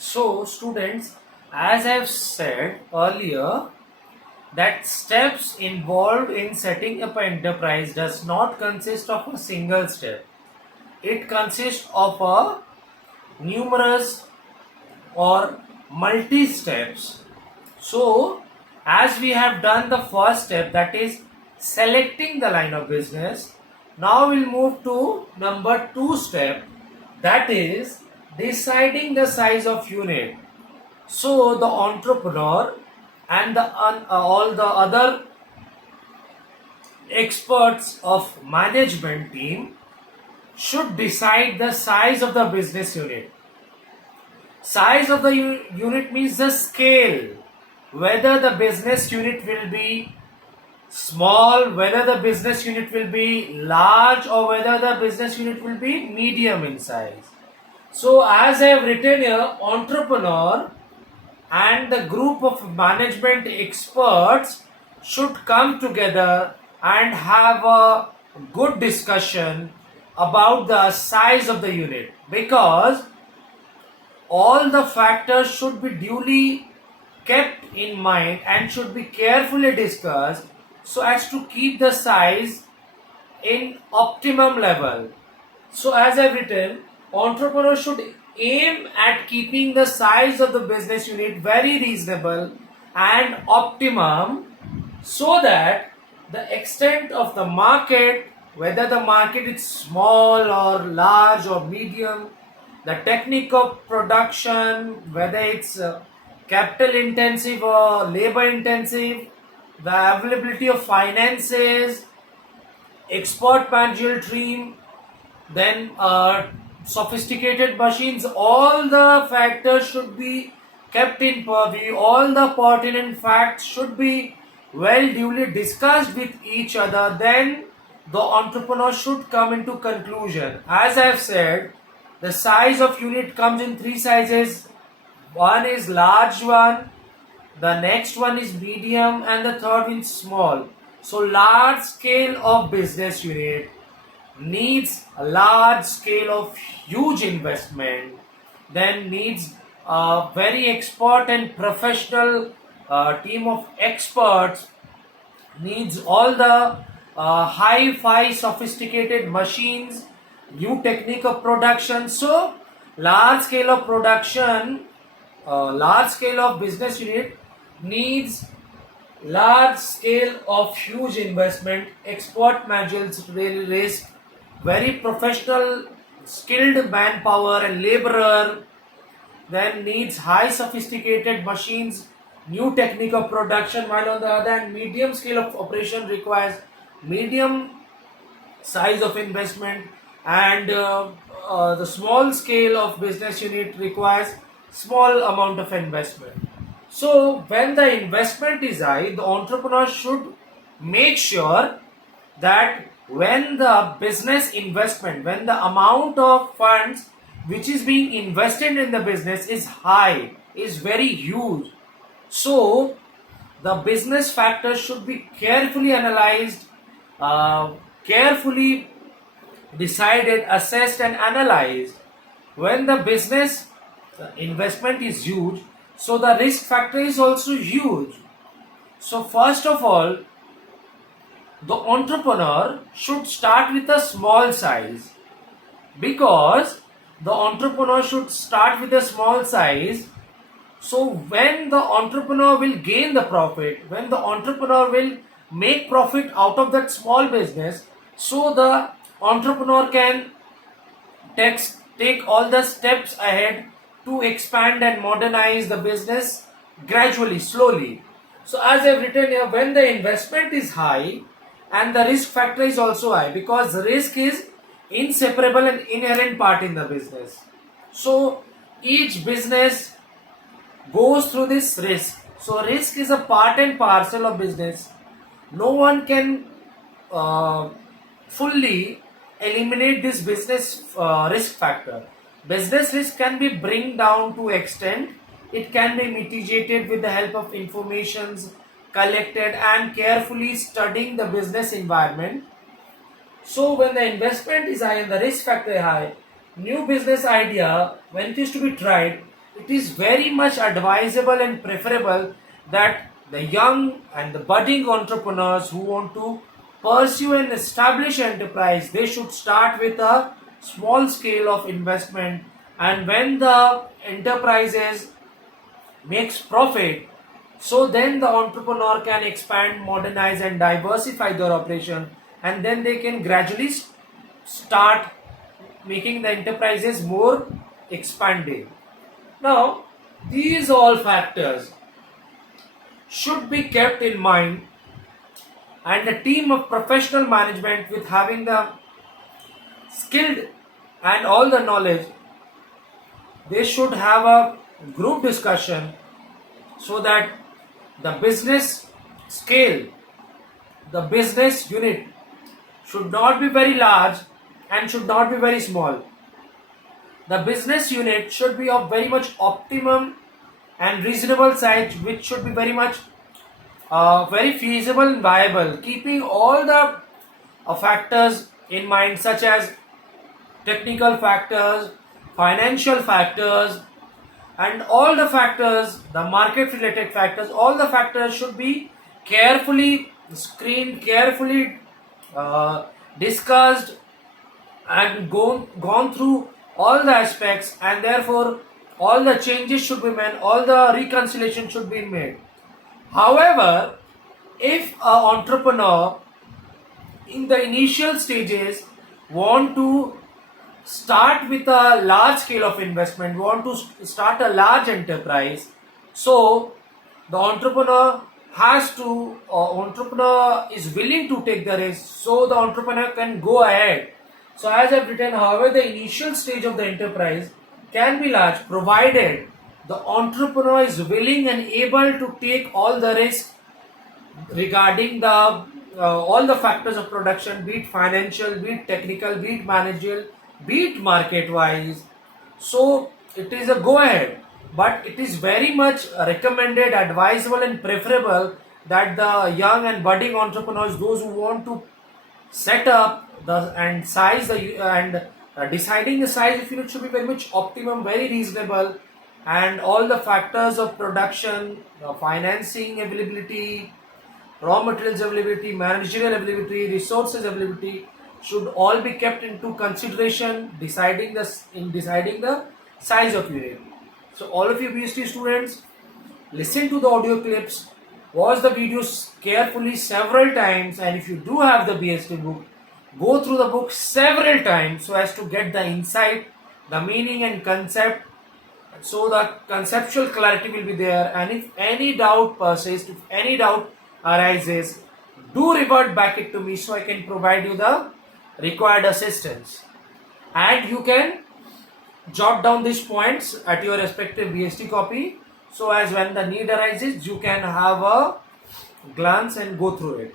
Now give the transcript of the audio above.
So, students, as I've said earlier, that steps involved in setting up an enterprise does not consist of a single step. It consists of a numerous or multi steps. So, as we have done the first step, that is selecting the line of business, now we'll move to number 2 step, that is deciding the size of unit. So the entrepreneur and all the other experts of management team should decide the size of the business unit. Size of the unit means the scale, whether the business unit will be small, whether the business unit will be large, or whether the business unit will be medium in size. So as I have written here, entrepreneur and the group of management experts should come together and have a good discussion about the size of the unit, because all the factors should be duly kept in mind and should be carefully discussed so as to keep the size in optimum level. So as I've written, entrepreneurs should aim at keeping the size of the business unit very reasonable and optimum, so that the extent of the market, whether the market is small or large or medium, the technique of production, whether it's capital intensive or labor intensive, the availability of finances, export manual team, then sophisticated machines, all the factors should be kept in purview, all the pertinent facts should be well duly discussed with each other. Then the entrepreneur should come into conclusion. As I have said, the size of unit comes in three sizes. One is large one, the next one is medium, and the third one is small. So large scale of business unit needs a large scale of huge investment, then needs a very expert and professional team of experts, needs all the high-fi sophisticated machines, new technique of production. So large scale of production, large scale of business unit needs large scale of huge investment, export measures will risk, very professional skilled manpower and laborer, then needs high sophisticated machines, new technique of production, while on the other hand medium scale of operation requires medium size of investment, and the small scale of business unit requires small amount of investment. So when the investment is high, the entrepreneur should make sure that when the business investment, when the amount of funds which is being invested in the business is high, is very huge, so the business factors should be carefully analyzed, carefully decided, assessed, and analyzed. When the business investment is huge, so the risk factor is also huge. So first of all, the entrepreneur should start with a small size, because the entrepreneur should start with a small size. So when the entrepreneur will gain the profit, when the entrepreneur will make profit out of that small business, so the entrepreneur can take all the steps ahead to expand and modernize the business gradually, slowly. So as I've written here, when the investment is high and the risk factor is also high, because risk is inseparable and inherent part in the business. So each business goes through this risk. So risk is a part and parcel of business. No one can fully eliminate this business risk factor. Business risk can be bring down to extent. It can be mitigated with the help of informations collected and carefully studying the business environment. So when the investment is high and the risk factor is high, new business idea, when it is to be tried, it is very much advisable and preferable that the young and the budding entrepreneurs who want to pursue and establish enterprise, they should start with a small scale of investment, and when the enterprises makes profit, so then the entrepreneur can expand, modernize and diversify their operation, and then they can gradually start making the enterprises more expanded. Now, these all factors should be kept in mind, and a team of professional management with having the skilled and all the knowledge, they should have a group discussion so that the business scale, the business unit should not be very large and should not be very small. The business unit should be of very much optimum and reasonable size, which should be very much very feasible and viable, keeping all the factors in mind, such as technical factors, financial factors, and all the factors, the market related factors, all the factors should be carefully screened, carefully discussed, and gone through all the aspects, and therefore all the changes should be made, all the reconciliation should be made. However, if an entrepreneur in the initial stages want to start with a large scale of investment, want to start a large enterprise, so the entrepreneur is willing to take the risk, so the entrepreneur can go ahead. So as I've written, however, the initial stage of the enterprise can be large provided the entrepreneur is willing and able to take all the risk regarding the all the factors of production, be it financial, be it technical, be it managerial, be it market wise. So it is a go ahead, but it is very much recommended, advisable and preferable that the young and budding entrepreneurs, those who want to set up the and size the and deciding the size of unit should be very much optimum, very reasonable, and all the factors of production, financing availability, raw materials availability, managerial availability, resources availability should all be kept into consideration deciding the size of unit. So all of you BST students, listen to the audio clips, watch the videos carefully several times, and if you do have the BST book, go through the book several times so as to get the insight, the meaning and concept, so the conceptual clarity will be there. And if any doubt persists, if any doubt arises, do revert back it to me so I can provide you the required assistance. And you can jot down these points at your respective BST copy, so as when the need arises, you can have a glance and go through it.